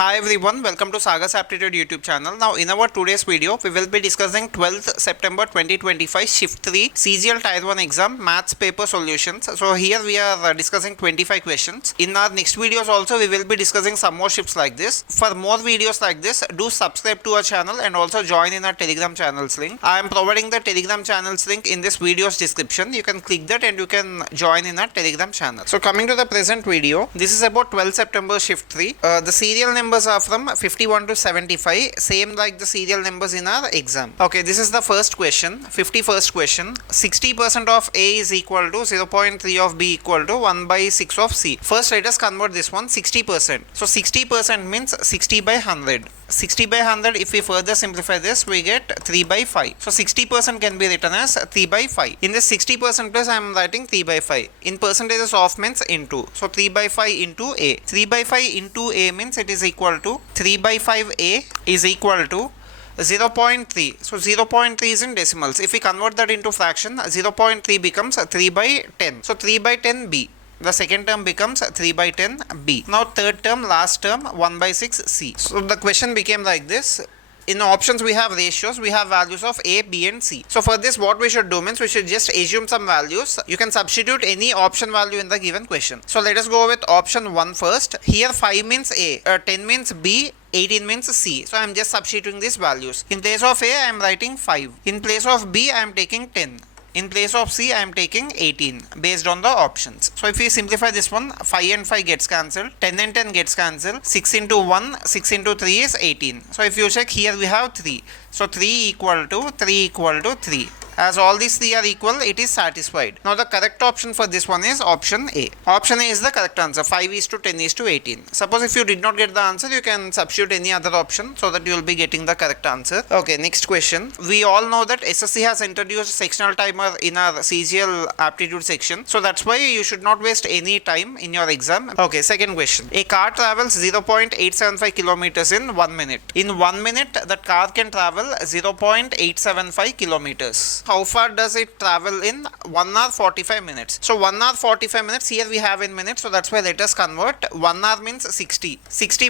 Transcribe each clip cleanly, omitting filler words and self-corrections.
Hi everyone, welcome to Sagar's Aptitude YouTube channel. Now in our today's video, we will be discussing 12th September 2025 Shift 3 CGL Tier-1 exam maths paper solutions. So here we are discussing 25 questions. In our next videos also we will be discussing some more shifts like this. For more videos like this, do subscribe to our channel and also join in our Telegram channel's link. I am providing the Telegram channel's link in this video's description. You can click that and you can join in our Telegram channel. So coming to the present video, this is about 12 September Shift 3. The serial numbers are from 51 to 75, same like the serial numbers in our exam. Okay, this is the first question, 51st question. 60% of A is equal to 0.3 of B equal to 1 by 6 of C. First let us convert this one 60%. So 60% means 60 by 100. 60 by 100, if we further simplify this, we get 3 by 5. So 60% can be written as 3 by 5. In this 60% plus I am writing 3 by 5. In percentages of means into. So 3 by 5 into A. 3 by 5 into A means it is equal to 3 by 5A is equal to 0.3. So 0.3 is in decimals. If we convert that into fraction, 0.3 becomes 3 by 10. So 3 by 10B. The second term becomes 3 by 10 B. Now third term, last term, 1 by 6 C. So the question became like this. In options we have ratios, we have values of A, B and C. So for this what we should do means we should just assume some values. You can substitute any option value in the given question. So let us go with option 1 first. Here 5 means A, 10 means B, 18 means C. So I am just substituting these values. In place of A I am writing 5. In place of B I am taking 10. In place of C, I am taking 18 based on the options. So if we simplify this one, 5 and 5 gets cancelled, 10 and 10 gets cancelled, 6 into 1, 6 into 3 is 18. So if you check here, we have 3. So 3 equal to 3. As all these 3 are equal, it is satisfied. Now the correct option for this one is option A. Option A is the correct answer. 5 is to 10 is to 18. Suppose if you did not get the answer, you can substitute any other option so that you will be getting the correct answer. Okay, next question. We all know that SSC has introduced sectional timer in our CGL aptitude section. So that's why you should not waste any time in your exam. Okay, second question. A car travels 0.875 kilometers in 1 minute. In 1 minute, that car can travel 0.875 kilometers. How far does it travel in 1 hour 45 minutes? So 1 hour 45 minutes, here we have in minutes, so that's why let us convert. 1 hour means 60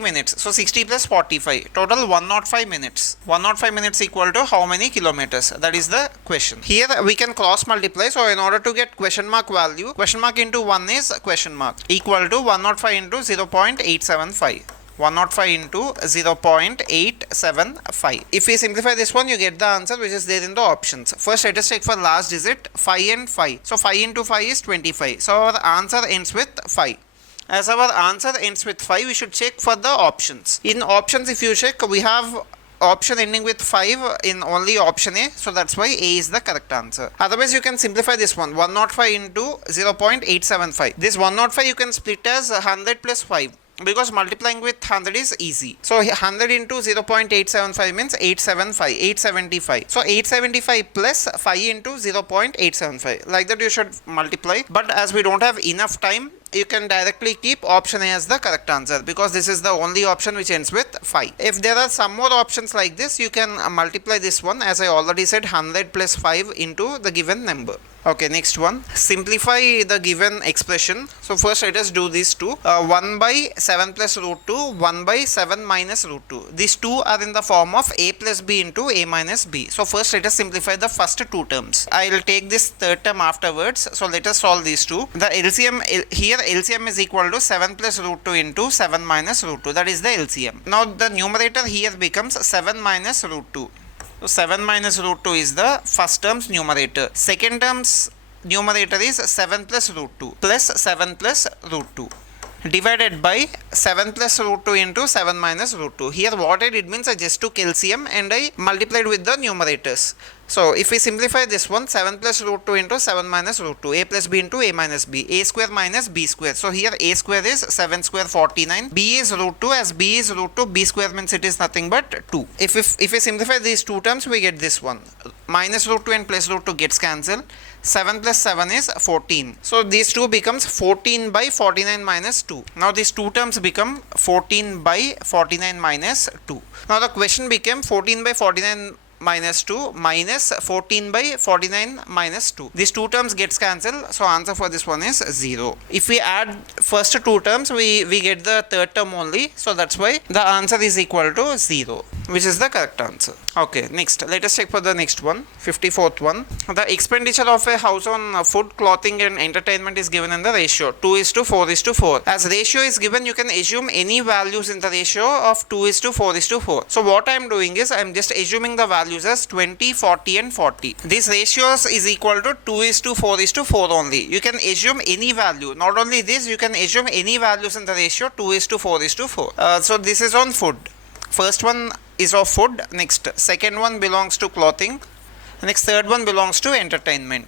minutes. So 60 plus 45, total 105 minutes. 105 minutes equal to how many kilometers? That is the question. Here we can cross multiply, so in order to get question mark value, question mark into 1 is question mark, equal to 105 into 0.875. 105 into 0.875. If we simplify this one, you get the answer which is there in the options. First, let us check for last digit 5 and 5. So 5 into 5 is 25. So our answer ends with 5. As our answer ends with 5, we should check for the options. In options, if you check, we have option ending with 5 in only option A, so that's why A is the correct answer. Otherwise, you can simplify this one, 105 into 0.875. This 105 you can split as 100 plus 5. Because multiplying with 100 is easy. So 100 into 0.875 means 875. So 875 plus 5 into 0.875. Like that you should multiply. But as we don't have enough time, you can directly keep option A as the correct answer because this is the only option which ends with 5. If there are some more options like this, you can multiply this one, as I already said, 100 plus 5 into the given number. Okay, next one. Simplify the given expression. So first let us do these two. 1 by 7 plus root 2, 1 by 7 minus root 2. These two are in the form of A plus B into A minus B. So first let us simplify the first two terms. I will take this third term afterwards. So let us solve these two. The LCM here, LCM is equal to 7 plus root 2 into 7 minus root 2. That is the LCM. Now the numerator here becomes 7 minus root 2. So 7 minus root 2 is the first term's numerator. Second term's numerator is 7 plus root 2 plus 7 plus root 2 divided by 7 plus root 2 into 7 minus root 2. Here what I did means I just took LCM and I multiplied with the numerators. So if we simplify this one, 7 plus root 2 into 7 minus root 2, A plus B into A minus B, A square minus B square. So here A square is 7 square 49, B is root 2, as B is root 2, B square means it is nothing but 2. If we simplify these two terms, we get this one. Minus root 2 and plus root 2 gets cancelled. 7 plus 7 is 14. So these two becomes 14 by 49 minus 2. Now these two terms become 14 by 49 minus 2. Now the question became 14 by 49 minus 2 minus 14 by 49 minus 2. These two terms gets cancelled. So answer for this one is 0. If we add first two terms, we get the third term only. So that's why the answer is equal to 0, which is the correct answer. Okay, next. Let us check for the next one. 54th one. The expenditure of a house on food, clothing and entertainment is given in the ratio 2:4:4. As ratio is given, you can assume any values in the ratio of 2:4:4. So what I am doing is I am just assuming the values as 20, 40 and 40. This ratios is equal to 2:4:4 only. You can assume any value. Not only this, you can assume any values in the ratio 2:4:4. So this is on food. First one is of food. Next, second one belongs to clothing. Next, third one belongs to entertainment.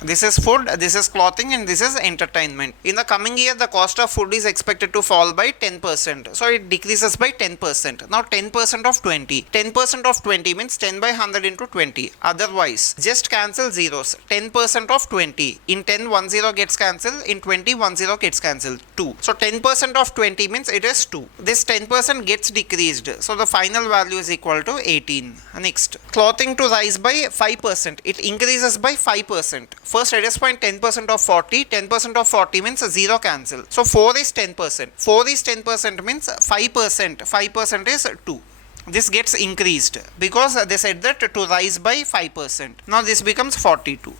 This is food, this is clothing and this is entertainment. In the coming year, the cost of food is expected to fall by 10%. So it decreases by 10%. Now 10% of 20. 10% of 20 means 10 by 100 into 20. Otherwise, just cancel zeros. 10% of 20. In 10, 1 0 gets cancelled. In 20, 1 0 gets cancelled. 2. So 10% of 20 means it is 2. This 10% gets decreased. So the final value is equal to 18. Next, clothing to rise by 5%. It increases by 5%. First, let us find 10% of 40. 10% of 40 means 0 cancel. So 4 is 10%. 4 is 10% means 5%. 5% is 2. This gets increased because they said that to rise by 5%. Now this becomes 42.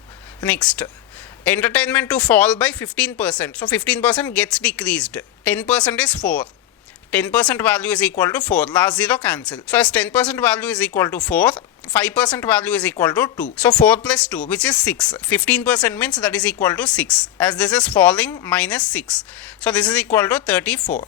Next, entertainment to fall by 15%. So 15% gets decreased. 10% is 4. 10% value is equal to 4. Last 0 cancel. So as 10% value is equal to 4, 5% value is equal to 2. So 4 plus 2, which is 6. 15% means that is equal to 6. As this is falling, minus 6. So this is equal to 34.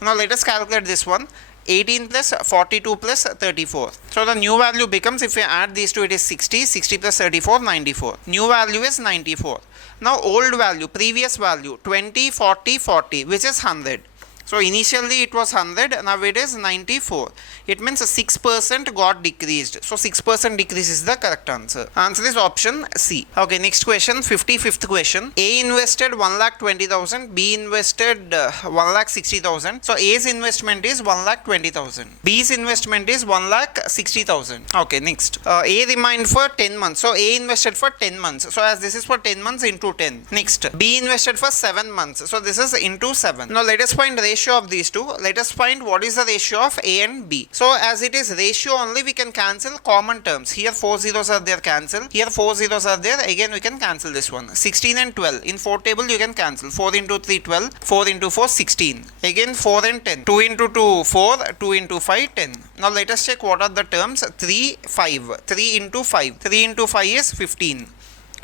Now let us calculate this one. 18 plus 42 plus 34. So the new value becomes, if we add these two, it is 60. 60 plus 34, 94. New value is 94. Now old value, previous value, 20, 40, 40, which is 100. So initially it was 100, now it is 94. It means 6% got decreased. So 6% decrease is the correct answer. Answer is option C. Okay, next question, 55th question. A invested 1,20,000, B invested 1,60,000. So A's investment is 1,20,000. B's investment is 1,60,000. Okay, next. A remained for 10 months. So A invested for 10 months. So as this is for 10 months into 10. Next, B invested for 7 months. So this is into 7. Now let us find ratio of these two. Let us find what is the ratio of A and B. So as it is ratio only, we can cancel common terms. Here 4 zeros are there, cancel. Here 4 zeros are there, again we can cancel this one. 16 and 12. In 4 table you can cancel. 4 into 3, 12. 4 into 4, 16. Again 4 and 10. 2 into 2, 4. 2 into 5, 10. Now let us check what are the terms. 3, 5. 3 into 5. 3 into 5 is 15.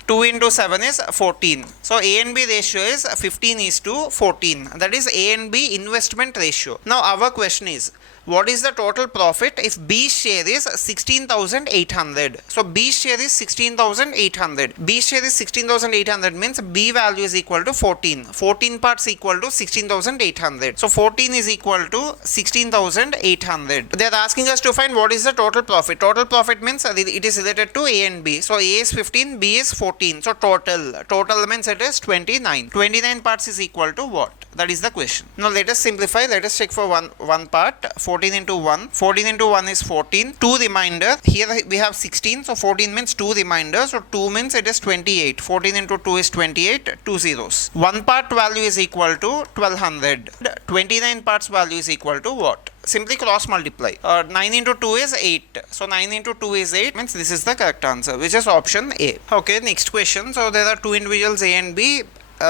2 into 7 is 14. So A and B ratio is 15:14. That is A and B investment ratio. Now our question is, what is the total profit if B's share is 16,800? So B's share is 16,800. B's share is 16,800 means B value is equal to 14. 14 parts equal to 16,800. So 14 is equal to 16,800. They are asking us to find what is the total profit. Total profit means it is related to A and B. So A is 15, B is 14. So total means it is 29. 29 parts is equal to what? That is the question. Now let us simplify. Let us check for one part. 14 into 1. 14 into 1 is 14. 2 remainder. Here we have 16. So 14 means 2 remainder. So 2 means it is 28. 14 into 2 is 28. 2 zeros. 1 part value is equal to 1200. 29 parts value is equal to what? Simply cross multiply. 9 into 2 is 8. So 9 into 2 is 8 means this is the correct answer, which is option A. Okay, next question. So there are two individuals A and B.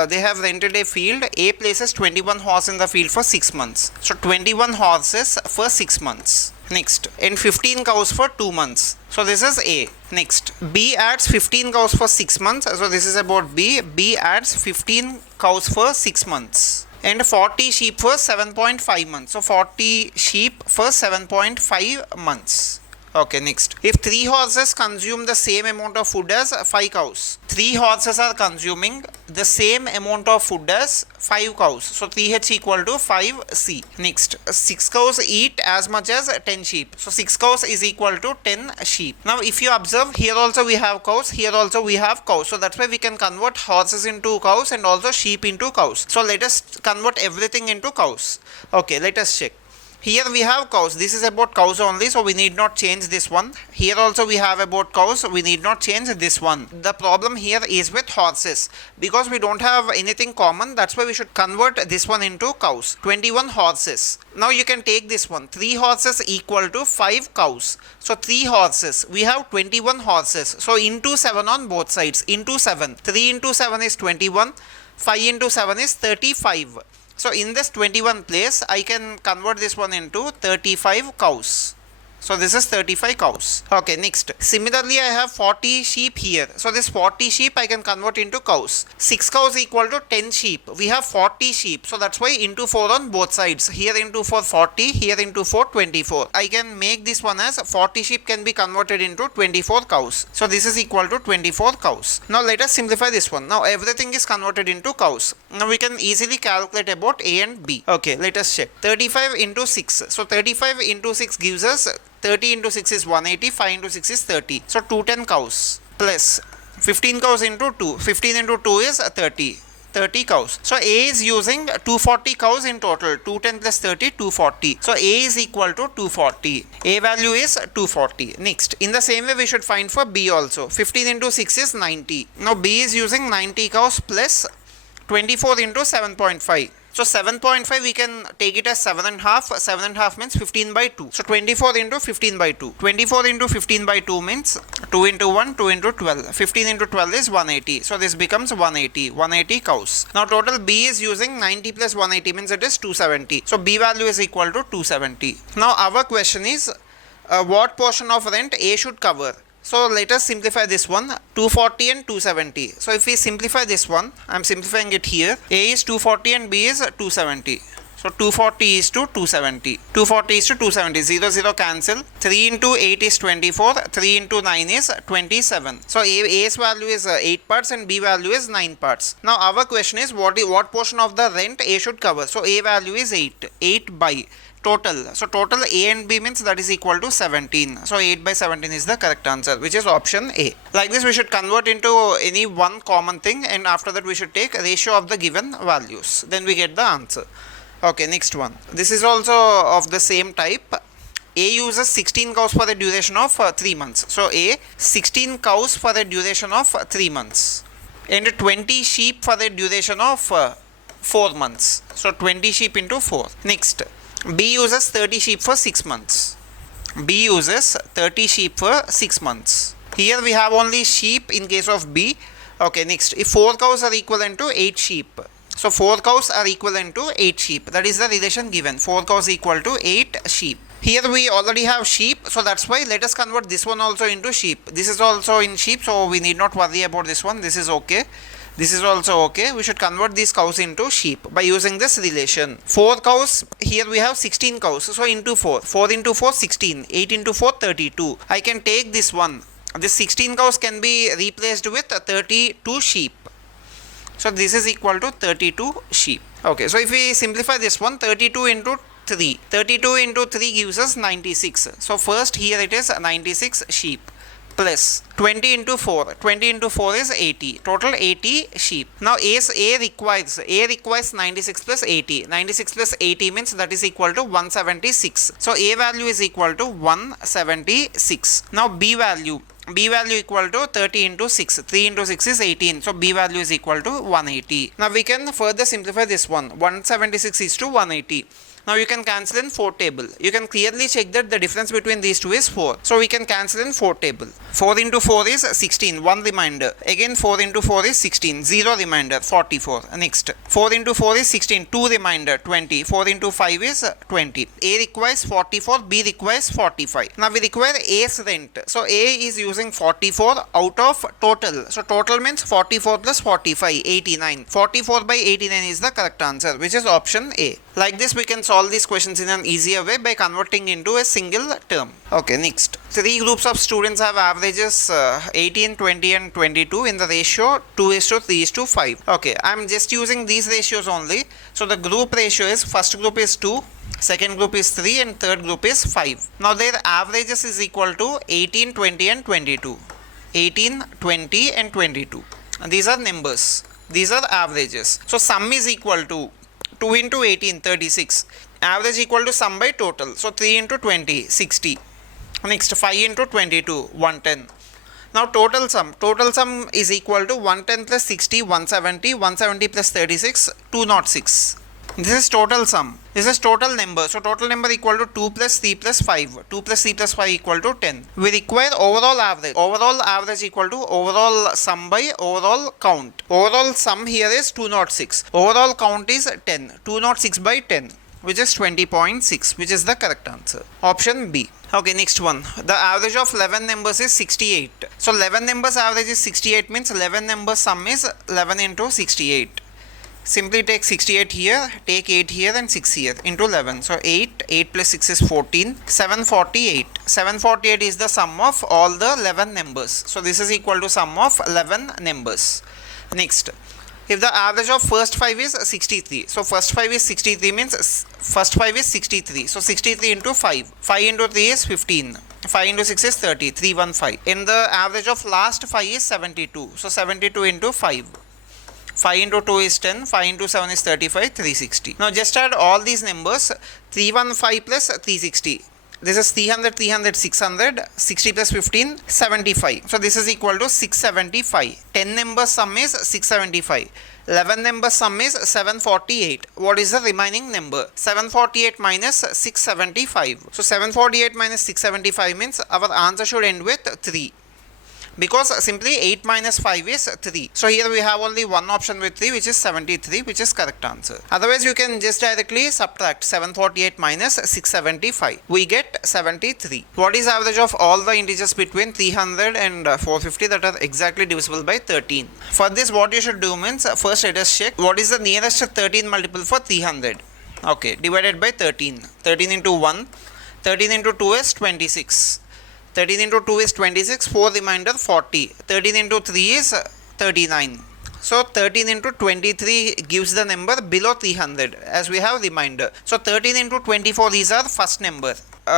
They have rented a field. A places 21 horses in the field for 6 months. So 21 horses for 6 months. Next, and 15 cows for 2 months. So this is A. Next, B adds 15 cows for 6 months. So this is about B. B adds 15 cows for 6 months. And 40 sheep for 7.5 months. So 40 sheep for 7.5 months. Okay, next. If 3 horses consume the same amount of food as 5 cows. 3 horses are consuming the same amount of food as 5 cows. So 3H equal to 5C. Next, 6 cows eat as much as 10 sheep. So 6 cows is equal to 10 sheep. Now if you observe, here also we have cows, here also we have cows. So that's why we can convert horses into cows and also sheep into cows. So let us convert everything into cows. Okay, let us check. Here we have cows. This is about cows only, so we need not change this one. Here also we have about cows. We need not change this one. The problem here is with horses. Because we don't have anything common, that's why we should convert this one into cows. 21 horses. Now you can take this one. 3 horses equal to 5 cows. So 3 horses. We have 21 horses. So into 7 on both sides. Into 7. 3 into 7 is 21. 5 into 7 is 35. So in this 21 place, I can convert this one into 35 cows. So this is 35 cows. Okay, next. Similarly, I have 40 sheep here. So this 40 sheep I can convert into cows. 6 cows equal to 10 sheep. We have 40 sheep. So that's why into 4 on both sides. Here into 4 40, here into 4 24. I can make this one as 40 sheep can be converted into 24 cows. So this is equal to 24 cows. Now let us simplify this one. Now everything is converted into cows. Now we can easily calculate about A and B. Okay, let us check. 35 into 6. So 35 into 6 gives us 30 into 6 is 180, 5 into 6 is 30. So 210 cows plus 15 cows into 2. 15 into 2 is 30. 30 cows. So A is using 240 cows in total. 210 plus 30, 240. So A is equal to 240. A value is 240. Next, in the same way we should find for B also. 15 into 6 is 90. Now B is using 90 cows plus 24 into 7.5. So 7.5 we can take it as 7.5. 7.5 means 15 by 2. So 24 into 15 by 2. 24 into 15 by 2 means 2 into 1, 2 into 12. 15 into 12 is 180. So this becomes 180. 180 cows. Now total B is using 90 plus 180 means it is 270. So B value is equal to 270. Now our question is what portion of rent A should cover? So let us simplify this one, 240 and 270. So if we simplify this one, I am simplifying it here. A is 240 and B is 270. So 240 is to 270. 240 is to 270. 0, 0 cancel. 3 into 8 is 24. 3 into 9 is 27. So A's value is 8 parts and B value is 9 parts. Now our question is what portion of the rent A should cover? So A value is 8. 8 by total. So total A and B means that is equal to 17. So 8 by 17 is the correct answer, which is option A. Like this we should convert into any one common thing, and after that we should take a ratio of the given values. Then we get the answer. Okay, next one. This is also of the same type. A uses 16 cows for the duration of 3 months. So A, 16 cows for the duration of 3 months. And 20 sheep for the duration of 4 months. So 20 sheep into 4. Next, B uses 30 sheep for 6 months. B uses 30 sheep for 6 months. Here we have only sheep in case of B. Okay, next, if 4 cows are equivalent to 8 sheep. So 4 cows are equivalent to 8 sheep. That is the relation given. 4 cows equal to 8 sheep. Here we already have sheep, so that's why let us convert this one also into sheep. This is also in sheep, so we need not worry about this one. This is okay. This is also okay. We should convert these cows into sheep by using this relation. 4 cows, here we have 16 cows. So into 4. 4 into 4, 16. 8 into 4, 32. I can take this one. This 16 cows can be replaced with 32 sheep. So this is equal to 32 sheep. Okay, so if we simplify this one, 32 into 3. 32 into 3 gives us 96. So first here it is 96 sheep. Plus 20 into 4. 20 into 4 is 80. Total 80 sheep. Now A requires 96 plus 80. 96 plus 80 means that is equal to 176. So A value is equal to 176. Now B value equal to 30 into 6. 3 into 6 is 18. So B value is equal to 180. Now we can further simplify this one. 176 is to 180. Now you can cancel in 4 table. You can clearly check that the difference between these two is 4. So we can cancel in 4 table. 4 into 4 is 16. 1 remainder. Again 4 into 4 is 16. 0 remainder. 44. Next. 4 into 4 is 16. 2 remainder. 20. 4 into 5 is 20. A requires 44. B requires 45. Now we require A's rent. So A is using 44 out of total. So total means 44 plus 45. 89. 44 by 89 is the correct answer, which is option A. Like this we can solve these questions in an easier way by converting into a single term. Okay, next. 3 groups of students have averages 18, 20 and 22 in the ratio 2:3:5. Okay, I am just using these ratios only. So the group ratio is, first group is 2, second group is 3 and third group is 5. Now their averages is equal to 18, 20 and 22. 18, 20 and 22. And these are numbers. These are averages. So sum is equal to 2 into 18, 36. Average equal to sum by total. So 3 into 20, 60. Next 5 into 22, 110. Now total sum. Total sum is equal to 110 plus 60, 170, 170 plus 36, 206. This is total sum. This is total number. So total number equal to 2 plus 3 plus 5. 2 plus 3 plus 5 equal to 10. We require overall average. Overall average equal to overall sum by overall count. Overall sum here is 206. Overall count is 10. 206 by 10, which is 20.6, which is the correct answer. Option B. Okay, next one. The average of 11 numbers is 68. So 11 numbers average is 68 means 11 numbers sum is 11 into 68. Simply take 68 here, take 8 here and 6 here into 11. So 8 plus 6 is 14, 748. 748 is the sum of all the 11 numbers. So this is equal to sum of 11 numbers. Next, if the average of first 5 is 63. So first 5 is 63 means first 5 is 63. So 63 into 5. 5 into 3 is 15. 5 into 6 is 30. 315. In the average of last 5 is 72. So 72 into 5. 5 into 2 is 10, 5 into 7 is 35, 360. Now just add all these numbers, 315 plus 360. This is 300, 300, 600, 60 plus 15, 75. So this is equal to 675. 10 number sum is 675. 11 number sum is 748. What is the remaining number? 748 minus 675. So 748 minus 675 means our answer should end with 3. Because simply 8 minus 5 is 3. So here we have only one option with 3, which is 73, which is correct answer. Otherwise you can just directly subtract 748 minus 675. We get 73. What is average of all the integers between 300 and 450 that are exactly divisible by 13? For this what you should do means, first let us check what is the nearest 13 multiple for 300. Okay, divided by 13. 13 into 1. 13 into 2 is 26. 13 into 2 is 26, 4 remainder 40. 13 into 3 is 39. So 13 into 23 gives the number below 300 as we have remainder. So 13 into 24 is our first number.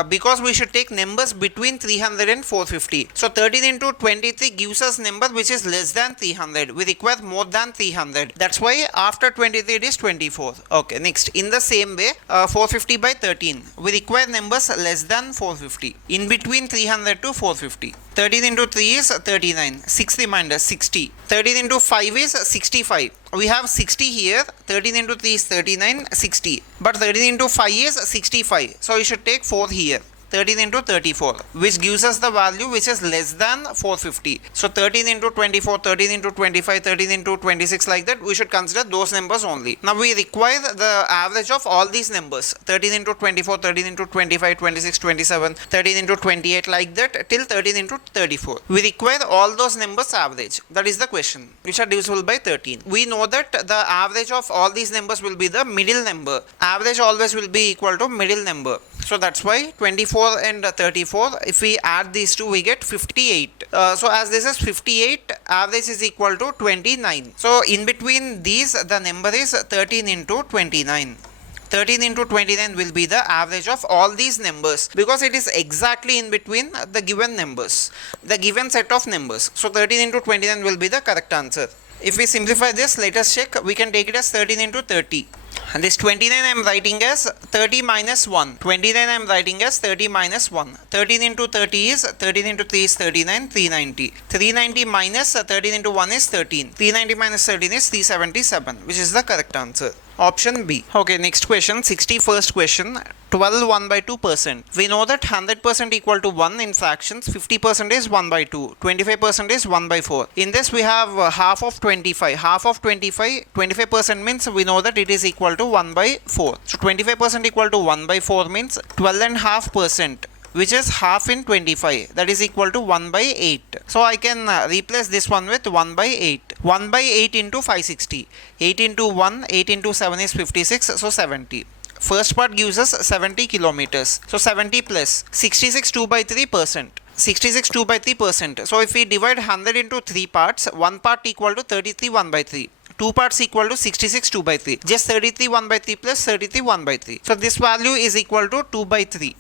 Because we should take numbers between 300 and 450. So 13 into 23 gives us number which is less than 300. We require more than 300. That's why after 23 it is 24. Okay, next. In the same way, 450 by 13. We require numbers less than 450. In between 300 to 450. 13 into 3 is 39. 6 remainder 60. 13 into 5 is 65. We have 60 here. 13 into 3 is 39, 60. But 13 into 5 is 65. So you should take 4 here. 13 into 34, which gives us the value which is less than 450. So 13 into 24, 13 into 25, 13 into 26, like that, we should consider those numbers only. Now we require the average of all these numbers. 13 into 24, 13 into 25, 26, 27, 13 into 28, like that till 13 into 34. We require all those numbers average. That is the question, which are divisible by 13. We know that the average of all these numbers will be the middle number. Average always will be equal to middle number. So that's why 24 and 34, if we add these two, we get 58. So as this is 58, average is equal to 29. So in between these, the number is 13 into 29. 13 into 29 will be the average of all these numbers, because it is exactly in between the given numbers, the given set of numbers. So 13 into 29 will be the correct answer. If we simplify this, let us check. We can take it as 13 into 30. And this 29 I am writing as 30 minus 1. 29 I am writing as 30 minus 1. 13 into 30 is 13 into 3 is 39, 390. 390 minus 13 into 1 is 13. 390 minus 13 is 377, which is the correct answer. Option B. Okay, next question, 61st question. 12 1 by 2%. We know that 100% equal to 1 in fractions, 50% is 1 by 2, 25% is 1 by 4. In this we have half of 25. Half of 25, 25% means we know that it is equal to 1 by 4. So 25% equal to 1 by 4 means 12.5%. Which is half in 25, that is equal to 1 by 8. So I can replace this one with 1 by 8. 1 by 8 into 560. 8 into 1, 8 into 7 is 56, so 70. First part gives us 70 kilometers. So 70 plus 66 2 by 3%. 66 2 by 3%. So if we divide 100 into 3 parts, 1 part equal to 33 1 by 3. 2 parts equal to 66 2 by 3. Just 33 1 by 3 plus 33 1 by 3. So this value is equal to 2 by 3.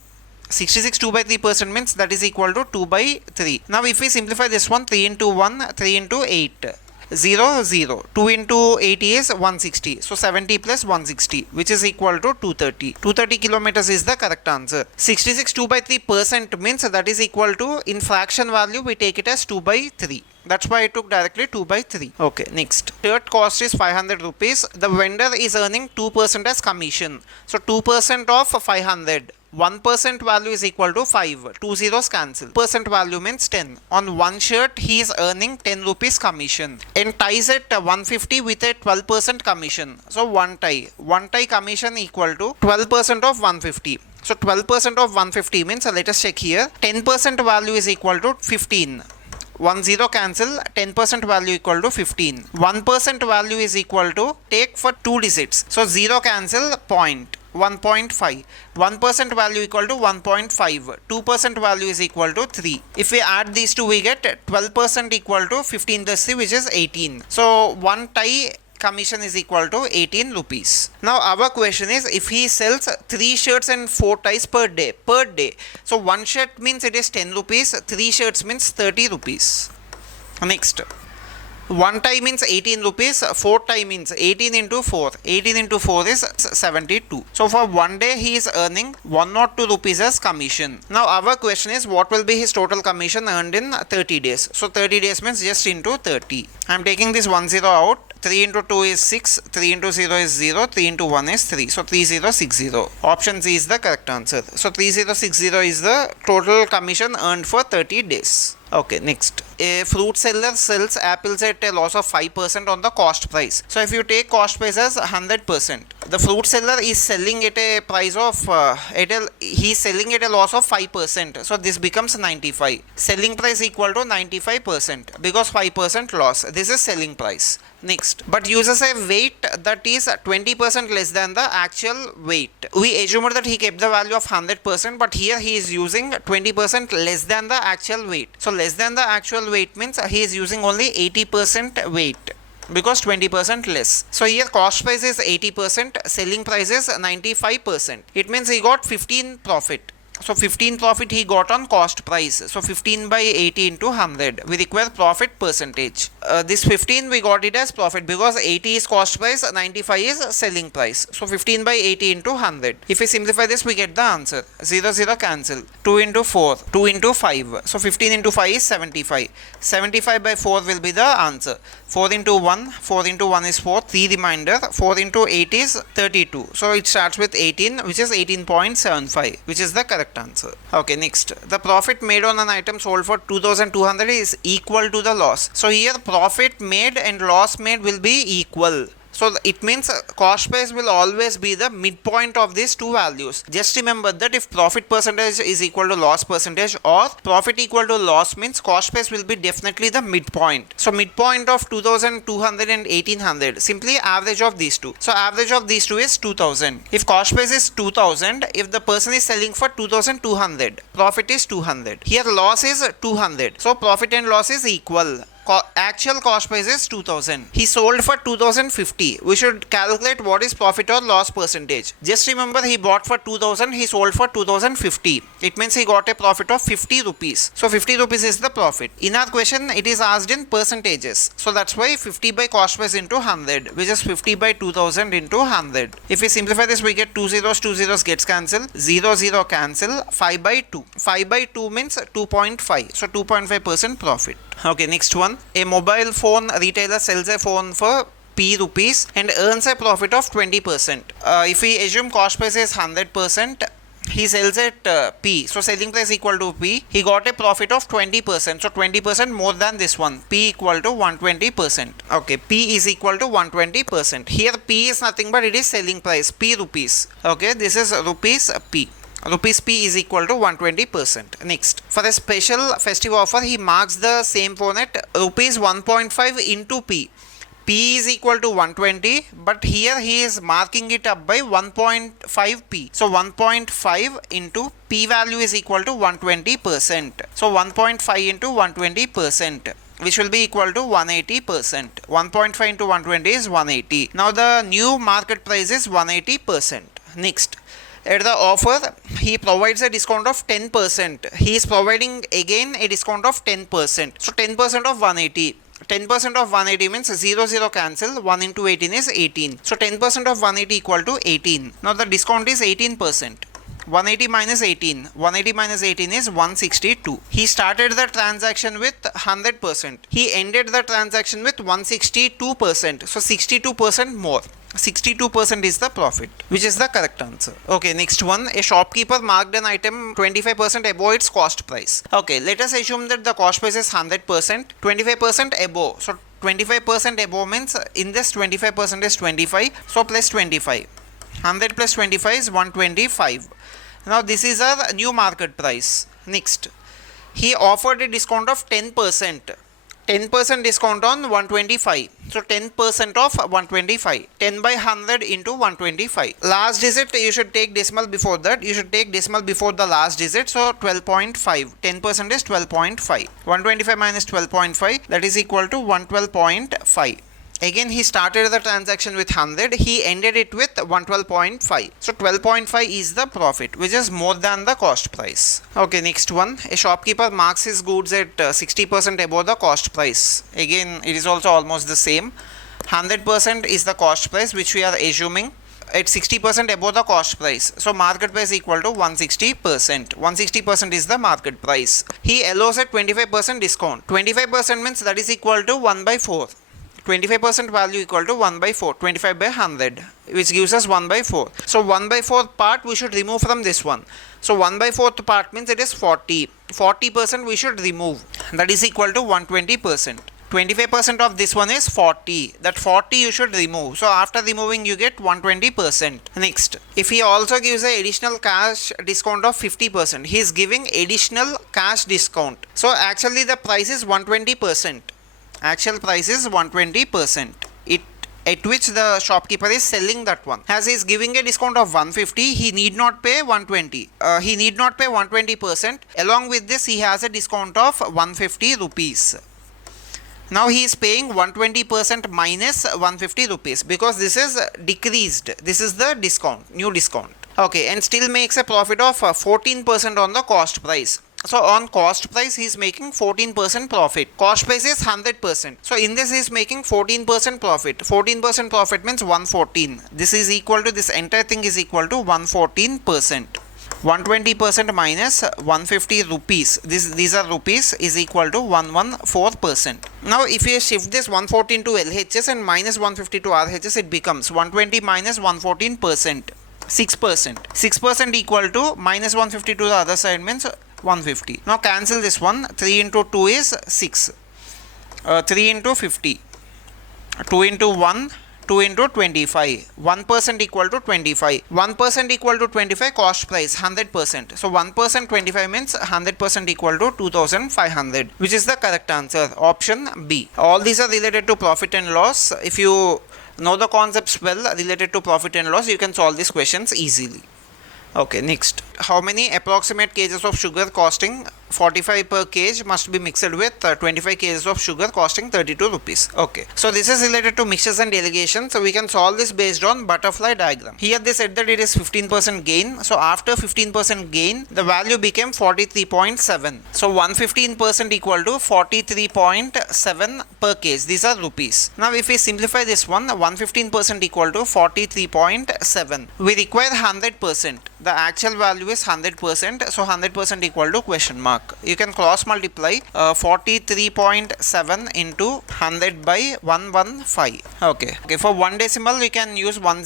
66 2 by 3% means that is equal to 2 by 3. Now if we simplify this one, 3 into 1, 3 into 8. 0, 0. 2 into 80 is 160. So 70 plus 160, which is equal to 230. 230 kilometers is the correct answer. 66 2 by 3% means that is equal to, in fraction value, we take it as 2 by 3. That's why I took directly 2 by 3. Okay, next. Shirt cost is 500 rupees. The vendor is earning 2% as commission. So 2% of 500. 1% value is equal to 5. 2 zeros cancel. Percent value means 10. On one shirt, he is earning 10 rupees commission. And ties at 150 with a 12% commission. So one tie commission equal to 12% of 150. So 12% of 150 means, let us check here. 10% value is equal to 15. 1 0 cancel, 10% value equal to 15. 1% value is equal to, take for 2 digits. So 0 cancel, point. 1.5. 1% value equal to 1.5. 2% value is equal to 3. If we add these two, we get 12% equal to 15 plus 3, which is 18. So one tie commission is equal to 18 rupees. Now our question is, if he sells 3 shirts and 4 ties per day. So one shirt means it is 10 rupees. 3 shirts means 30 rupees. Next. 1 tie means 18 rupees, 4 tie means 18 into 4. 18 into 4 is 72. So for one day he is earning 102 rupees as commission. Now our question is, what will be his total commission earned in 30 days? So 30 days means just into 30. I am taking this 10 out. 3 into 2 is 6, 3 into 0 is 0, 3 into 1 is 3. So 3060. Option C is the correct answer. So 3060 is the total commission earned for 30 days. Okay, next. A fruit seller sells apples at a loss of 5% on the cost price. So if you take cost price as 100%, the fruit seller is selling at a price of, he is selling at a loss of 5%. So this becomes 95. Selling price equal to 95% because 5% loss. This is selling price. Next, but uses a weight that is 20% less than the actual weight. We assumed that he kept the value of 100%, but here he is using 20% less than the actual weight. So less than the actual weight means he is using only 80% weight, because 20% less. So here cost price is 80%, selling price is 95%. It means he got 15 profit. So 15 profit he got on cost price. So 15 by 80 into 100. We require profit percentage. This 15 we got it as profit because 80 is cost price, 95 is selling price. So 15 by 80 into 100. If we simplify this, we get the answer. 0 0 cancel. 2 into 4. 2 into 5. So 15 into 5 is 75. 75 by 4 will be the answer. 4 into 1. 4 into 1 is 4. 3 remainder. 4 into 8 is 32. So it starts with 18, which is 18.75, which is the correct answer. Okay, next. The profit made on an item sold for 2200 is equal to the loss. So here profit made and loss made will be equal. So it means cost price will always be the midpoint of these two values. Just remember that if profit percentage is equal to loss percentage or profit equal to loss means cost price will be definitely the midpoint. So midpoint of 2200 and 1800, simply average of these two. So average of these two is 2000. If cost price is 2000, if the person is selling for 2200, profit is 200. Here loss is 200. So profit and loss is equal. Actual cost price is 2000. He sold for 2050. We should calculate what is profit or loss percentage. Just remember he bought for 2000, he sold for 2050. It means he got a profit of 50 rupees. So 50 rupees is the profit. In our question it is asked in percentages. So that's why 50 by cost price into 100, which is 50 by 2000 into 100. If we simplify this, we get 2 zeros gets cancelled. 0 0 cancel. 5 by 2. 5 by 2 means 2.5. So 2.5% profit. Okay, next one. A mobile phone retailer sells a phone for P rupees and earns a profit of 20%. If we assume cost price is 100%, he sells at P. So selling price equal to P. He got a profit of 20%. So 20% more than this one. P equal to 120%. Okay, P is equal to 120%. Here P is nothing but it is selling price. P rupees. Okay, this is rupees P. Rupees P is equal to 120%. Next, for a special festive offer, he marks the same phone at rupees 1.5 into P. P is equal to 120, but here he is marking it up by 1.5 P. So 1.5 into P value is equal to 120%. So 1.5 into 120%. Which will be equal to 180%. 1.5 into 120 is 180. Now the new market price is 180%. Next. At the offer, he provides a discount of 10%. He is providing again a discount of 10%. So 10% of 180. 10% of 180 means 0 0 cancel, 1 into 18 is 18. So 10% of 180 equal to 18. Now the discount is 18%. 180 minus 18. 180 minus 18 is 162. He started the transaction with 100%. He ended the transaction with 162%. So 62% more. 62% is the profit, which is the correct answer. Okay, next one. A shopkeeper marked an item 25% above its cost price. Okay, let us assume that the cost price is 100%, 25% above. So 25% above means in this 25% is 25. So plus 25. 100 plus 25 is 125. Now this is our new market price. Next, he offered a discount of 10%. 10% discount on 125. So 10% of 125. 10 by 100 into 125. Last digit you should take decimal before that. You should take decimal before the last digit. So 12.5. 10% is 12.5. 125 minus 12.5, that is equal to 112.5. Again, he started the transaction with 100. He ended it with 112.5. So 12.5 is the profit, which is more than the cost price. Okay, next one. A shopkeeper marks his goods at 60% above the cost price. Again, it is also almost the same. 100% is the cost price, which we are assuming at 60% above the cost price. So market price equal to 160%. 160% is the market price. He allows a 25% discount. 25% means that is equal to 1 by 4. 25% value equal to 1 by 4, 25 by 100, which gives us 1 by 4. So 1 by 4 part we should remove from this one. So 1 by 4th part means it is 40. 40% we should remove. That is equal to 120%. 25% of this one is 40. That 40 you should remove. So after removing you get 120%. Next, if he also gives an additional cash discount of 50%, he is giving additional cash discount. So actually the price is 120%. Actual price is 120%. At which the shopkeeper is selling that one. As he is giving a discount of 150, he need not pay 120. He need not pay 120%. Along with this, he has a discount of 150 rupees. Now he is paying 120% minus 150 rupees because this is decreased. This is the discount, new discount. Okay, and still makes a profit of 14% on the cost price. So on cost price he is making 14% profit. Cost price is 100%. So in this he is making 14% profit. 14% profit means 114. This is equal to, this entire thing is equal to 114%. 120% minus 150 rupees. These are rupees is equal to 114%. Now if you shift this 114 to LHS and minus 150 to RHS, it becomes 120 minus 114%. 6%. 6% equal to minus 150 to the other side means 150. Now cancel this one. 3 into 2 is 6. 3 into 50. 2 into 1. 2 into 25. 1% equal to 25. 1% equal to 25 cost price 100%. So 1% 25 means 100% equal to 2500, which is the correct answer. Option B. All these are related to profit and loss. If you know the concepts well related to profit and loss, you can solve these questions easily. Okay, next. How many approximate kgs of sugar costing 45 per kg must be mixed with 25 kgs of sugar costing 32 rupees. Okay, so this is related to mixtures and delegations. So we can solve this based on butterfly diagram. Here they said that it is 15% gain. So after 15% gain, the value became 43.7. So 115% equal to 43.7 per kg. These are rupees. Now if we simplify this one, 115% equal to 43.7. We require 100%. The actual value is 100%. So 100% equal to question mark. You can cross multiply 43.7 into 100 by 115. Okay, for one decimal we can use 10.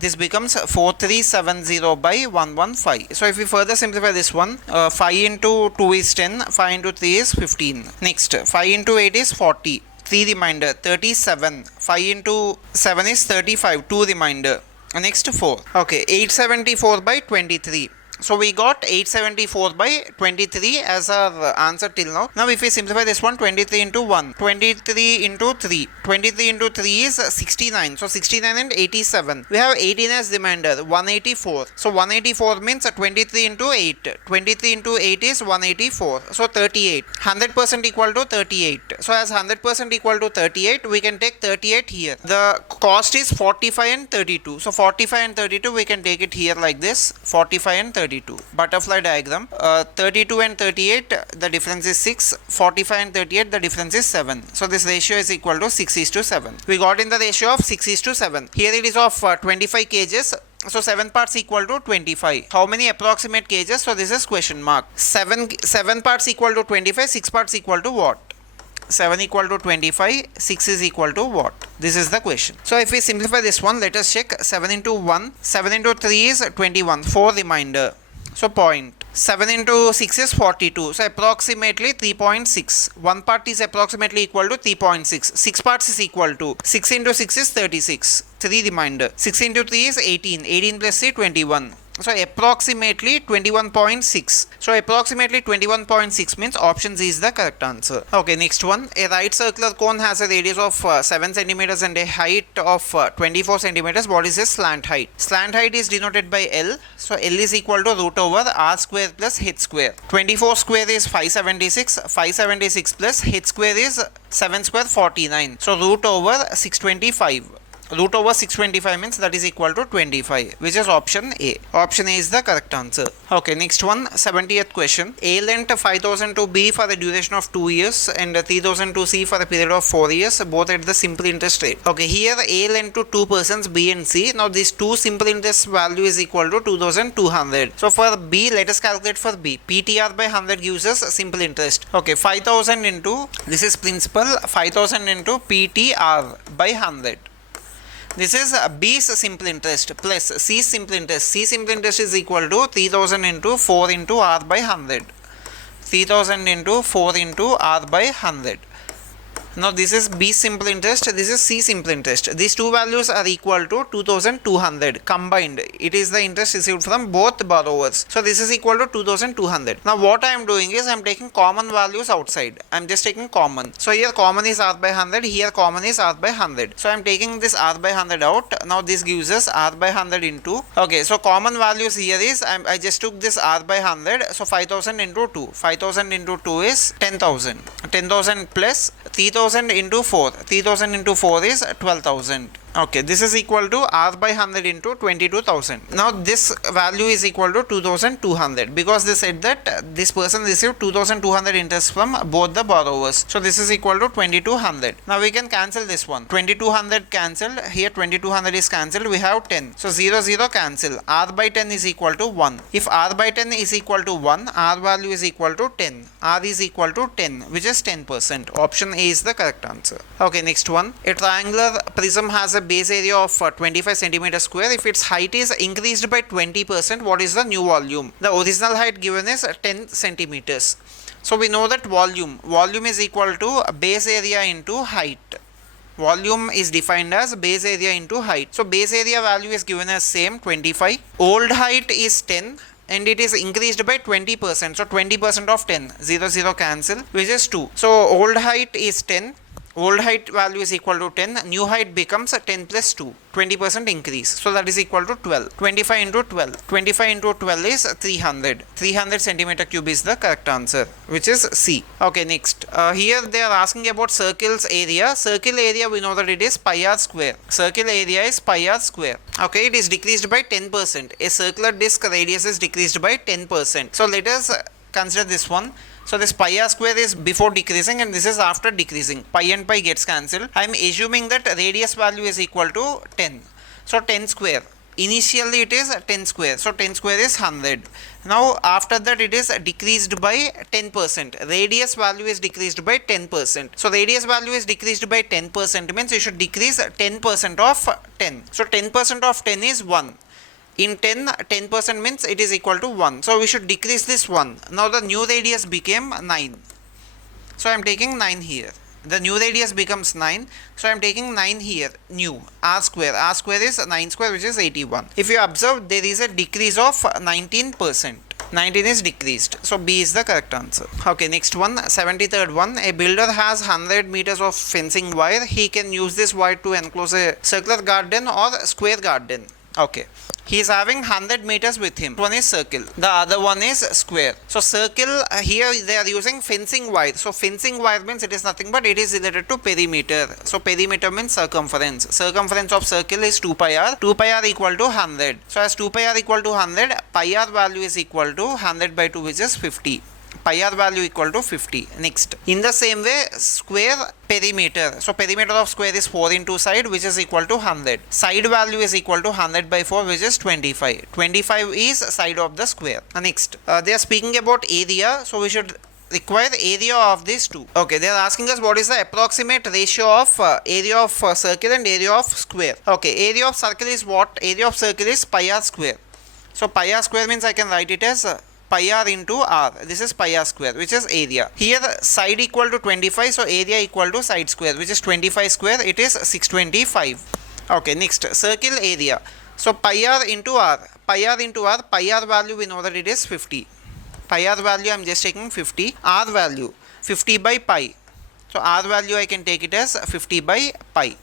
This becomes 4370 by 115. So if we further simplify this one, 5 into 2 is 10, 5 into 3 is 15. Next, 5 into 8 is 40. 3 remainder, 37. 5 into 7 is 35. 2 remainder. Next 4. Okay, 874 by 23. So we got 874 by 23 as our answer till now. Now if we simplify this one, 23 into 1, 23 into 3. 23 into 3 is 69. So 69 and 87. We have 18 as remainder, 184. So 184 means 23 into 8. 23 into 8 is 184. So 38. 100% equal to 38. So as 100% equal to 38, we can take 38 here. The cost is 45 and 32. So 45 and 32 we can take it here like this. 45 and 32. 32. Butterfly diagram. 32 and 38, the difference is 6. 45 and 38, the difference is 7. So this ratio is equal to 6:7. We got in the ratio of 6:7. Here it is of 25 kgs. So 7 parts equal to 25. How many approximate kgs? So this is question mark. 7 parts equal to 25. 6 parts equal to what? 7 equal to 25, 6 is equal to what? This is the question. So if we simplify this one, let us check. 7 into 1, 7 into 3 is 21, 4 remainder. So point. 7 into 6 is 42. So approximately 3.6. One part is approximately equal to 3.6. 6 parts is equal to 6 into 6 is 36. 3 remainder. 6 into 3 is 18. 18 plus 3, 21. So approximately 21.6. So approximately 21.6 means option C is the correct answer. Okay, next one. A right circular cone has a radius of 7 centimeters and a height of 24 centimeters. What is its slant height? Slant height is denoted by L. So L is equal to root over r square plus h square. 24 square is 576. 576 plus h square is 7 square 49. So root over 625. Root over 625 means that is equal to 25, which is option A. Option A is the correct answer. Okay, next one, 70th question. A lent 5,000 to B for the duration of 2 years and 3,000 to C for a period of 4 years, both at the simple interest rate. Okay, here A lent to two persons B and C. Now this two simple interest value is equal to 2,200. So for B, let us calculate for B. PTR by 100 gives us simple interest. Okay, 5,000 into, this is principal, 5,000 into PTR by 100. This is B's simple interest plus C's simple interest. C simple interest is equal to 3000 into 4 into R by 100. 3000 into 4 into R by 100. Now this is B simple interest, this is C simple interest. These two values are equal to 2200 combined. It is the interest received from both borrowers. So this is equal to 2200. Now what I am doing is I am taking common values outside. I am just taking common. So here common is R by 100, here common is R by 100. So I am taking this R by 100 out. Now this gives us R by 100 into, okay, so common values here is, I just took this R by 100. So 5000 into 2. 5000 into 2 is 10,000. 10,000 plus 3000 into 4. 3000 into 4 is 12,000. Okay, this is equal to R by 100 into 22,000. Now this value is equal to 2200 because they said that this person received 2200 interest from both the borrowers. So this is equal to 2200. Now we can cancel this one. 2200 cancelled. Here 2200 is cancelled. We have 10. So 0 0 cancel. R by 10 is equal to 1. If R by 10 is equal to 1, R value is equal to 10. R is equal to 10, which is 10%. Option A is the correct answer. Okay, next one. A triangular prism has a base area of 25 centimeter square. If its height is increased by 20%, what is the new volume? The original height given is 10 centimeters. So we know that volume is equal to base area into height. Volume is defined as base area into height. So base area value is given as same 25. Old height is 10 and it is increased by 20%. So 20% of 10, 0 0 cancel, which is 2. So old height is 10. Old height value is equal to 10. New height becomes 10 plus 2. 20% increase. So that is equal to 12. 25 into 12. 25 into 12 is 300. 300 centimeter cube is the correct answer, which is C. Okay, next. Here they are asking about circle's area. Circle area, we know that it is pi r square. Circle area is pi r square. Okay, it is decreased by 10%. A circular disc radius is decreased by 10%. So let us consider this one. So this pi r square is before decreasing and this is after decreasing. Pi and pi gets cancelled. I am assuming that radius value is equal to 10. So 10 square. Initially it is 10 square. So 10 square is 100. Now after that it is decreased by 10%. Radius value is decreased by 10%. So radius value is decreased by 10% means you should decrease 10% of 10. So 10% of 10 is 1. In 10% means it is equal to 1. So we should decrease this 1. Now the new radius became 9. So I am taking 9 here. The new radius becomes 9. So I am taking 9 here. New. R square. R square is 9 square, which is 81. If you observe, there is a decrease of 19%. 19 is decreased. So B is the correct answer. Okay, next one, 73rd one. A builder has 100 meters of fencing wire. He can use this wire to enclose a circular garden or square garden. Okay. He is having 100 meters with him. One is circle. The other one is square. So circle, here they are using fencing wire. So fencing wire means it is nothing but it is related to perimeter. So perimeter means circumference. Circumference of circle is 2 pi r. 2 pi r equal to 100. So as 2 pi r equal to 100, pi r value is equal to 100 by 2, which is 50. Pi r value equal to 50. Next, in the same way, square perimeter. So perimeter of square is 4 into side, which is equal to 100. Side value is equal to 100 by 4, which is 25. 25 is side of the square. Next, they are speaking about area, so we should require area of these two. Okay, they are asking us what is the approximate ratio of area of circle and area of square. Okay, area of circle is what? Area of circle is pi r square. So pi r square means I can write it as pi r into r. This is pi r square, which is area. Here side equal to 25, so area equal to side square, which is 25 square. It is 625. Okay, next, circle area. So pi r into r. Pi r into r. Pi r value we know that it is 50. Pi r value I am just taking 50. R value 50 by pi. So r value I can take it as 50 by pi.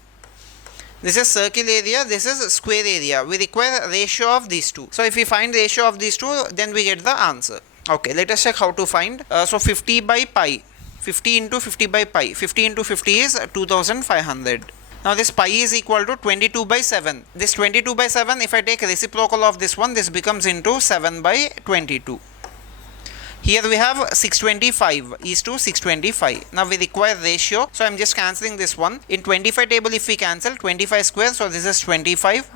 This is circle area, this is square area. We require ratio of these two. So if we find ratio of these two, then we get the answer. Okay, let us check how to find. So 50 by pi. 50 into 50 by pi. 50 into 50 is 2500. Now this pi is equal to 22 by 7. This 22 by 7, if I take reciprocal of this one, this becomes into 7 by 22. Here we have 625 is to 625. Now we require ratio. So I am just cancelling this one. In 25 table if we cancel 25 square, so this is 25.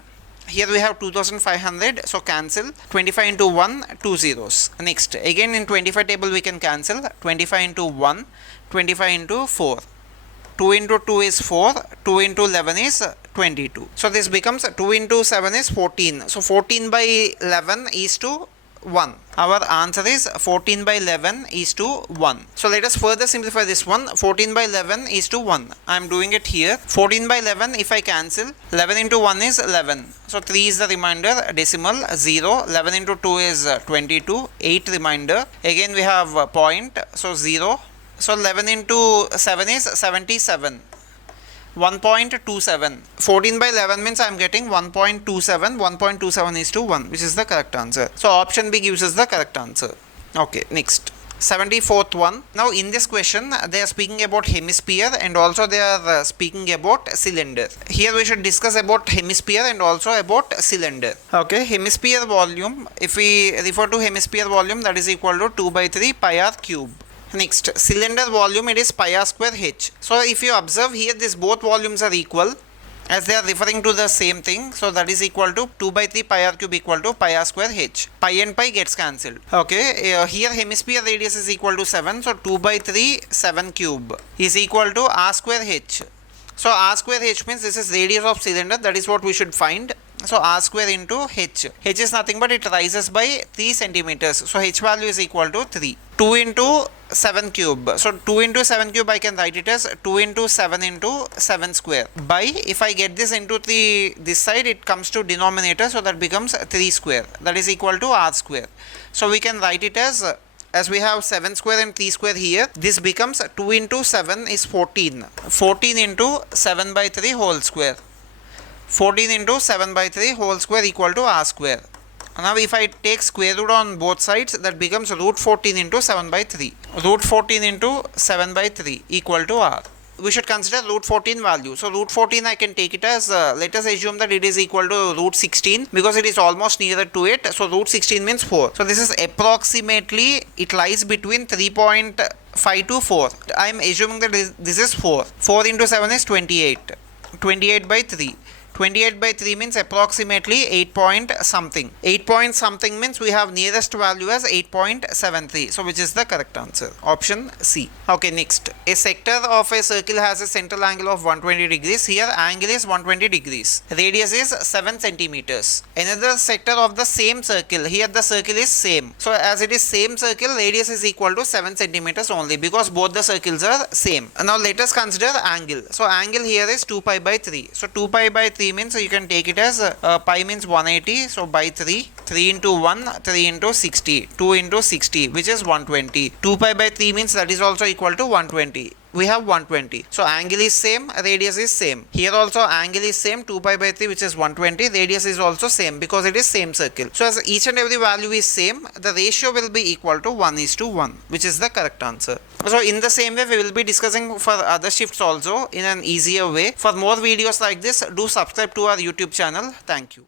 Here we have 2500, so cancel. 25 into 1, 2 zeros. Next, again in 25 table we can cancel. 25 into 1, 25 into 4. 2 into 2 is 4, 2 into 11 is 22. So this becomes 2 into 7 is 14. So 14 by 11 is to 1. Our answer is 14 by 11 is to 1. So let us further simplify this one. 14 by 11 is to 1. I am doing it here. 14 by 11, if I cancel, 11 into 1 is 11. So 3 is the remainder, decimal 0. 11 into 2 is 22. 8 remainder. Again we have point, so 0. So 11 into 7 is 77. 1.27. 14 by 11 means I am getting 1.27. 1.27 is to 1, which is the correct answer. So option B gives us the correct answer. Okay, next. 74th one. Now in this question they are speaking about hemisphere and also they are speaking about cylinder. Here we should discuss about hemisphere and also about cylinder. Okay, hemisphere volume. If we refer to hemisphere volume, that is equal to 2 by 3 pi r cube. Next, cylinder volume, it is pi r square h. So if you observe here, this both volumes are equal as they are referring to the same thing. So that is equal to 2 by 3 pi r cube equal to pi r square h. Pi and pi gets cancelled. Okay, here hemisphere radius is equal to 7. So 2 by 3 7 cube is equal to r square h. So r square h means this is radius of cylinder. That is what we should find. So r square into h. H is nothing but it rises by 3 centimeters. So h value is equal to 3. 2 into 7 cube. So 2 into 7 cube I can write it as 2 into 7 into 7 square. By, if I get this into this side, it comes to denominator. So that becomes 3 square. That is equal to r square. So we can write it as we have 7 square and 3 square here, this becomes 2 into 7 is 14. 14 into 7 by 3 whole square. 14 into 7 by 3 whole square equal to r square. Now if I take square root on both sides, that becomes root 14 into 7 by 3. Root 14 into 7 by 3 equal to r. We should consider root 14 value. So root 14 I can take it as, let us assume that it is equal to root 16 because it is almost nearer to it. So root 16 means 4. So this is approximately, it lies between 3.5 to 4. I am assuming that this is 4. 4 into 7 is 28. 28 by 3. 28 by 3 means approximately 8 point something. 8 point something means we have nearest value as 8.73. So which is the correct answer? Option C. Okay, next. A sector of a circle has a central angle of 120 degrees. Here angle is 120 degrees. Radius is 7 centimeters. Another sector of the same circle. Here the circle is same. So as it is same circle, radius is equal to 7 centimeters only because both the circles are same. Now let us consider angle. So angle here is 2 pi by 3. So 2 pi by 3 means you can take it as pi means 180, so by 3 into 1, 3 into 60, 2 into 60, which is 120. 2 pi by 3 means that is also equal to 120, we have 120. So angle is same, radius is same. Here also angle is same, 2 pi by 3, which is 120. Radius is also same because it is same circle. So as each and every value is same, the ratio will be equal to 1:1, which is the correct answer. So in the same way, we will be discussing for other shifts also in an easier way. For more videos like this, do subscribe to our YouTube channel. Thank you.